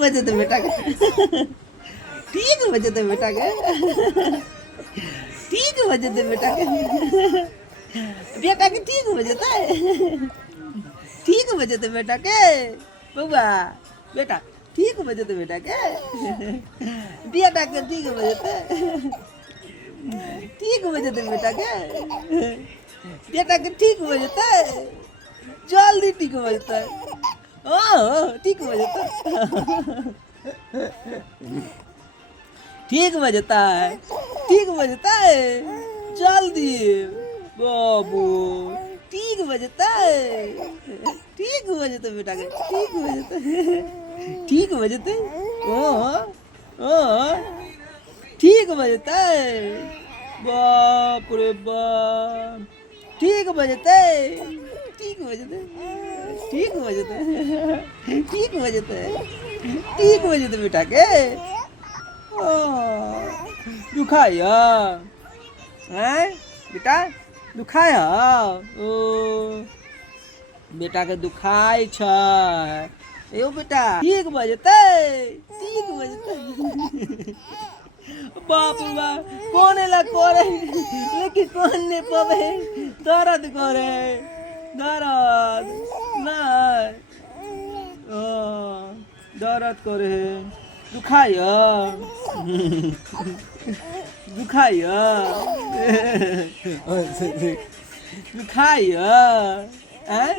बजे तो बेटा के ठीक बजे तो बेटा के ठीक बजे तो बेटा के बेटा के ठीक बजे तो ठीक बजे तो बेटा के बउआ बेटा ठीक बजे तो बेटा के बेटा के ठीक बजे तो ठीक बजे तो बेटा के बेटा के ठीक बजे तो जल्दी ठीक बजे तो ओ ठीक बजे तो ठीक बजता है ठीक बजता है जल्दी बाबू ठीक बजता है ठीक बजता बेटा के ठीक बजते ओ ठीक बजता है बाप रे बाप ठीक बजते ठीक बजते ठीक बजते ठीक बजते ठीक बजते बेटा के दुखाया हैं बेटा दुखाया ओ बेटा के दुखाई छ यो बेटा ठीक बजते बाप रे बाप कोने ला करे लेकिन कौन ने पवे दर्द करे दर्द ना ओ दर्द करे दुखाया दुखाया दुखाया हैं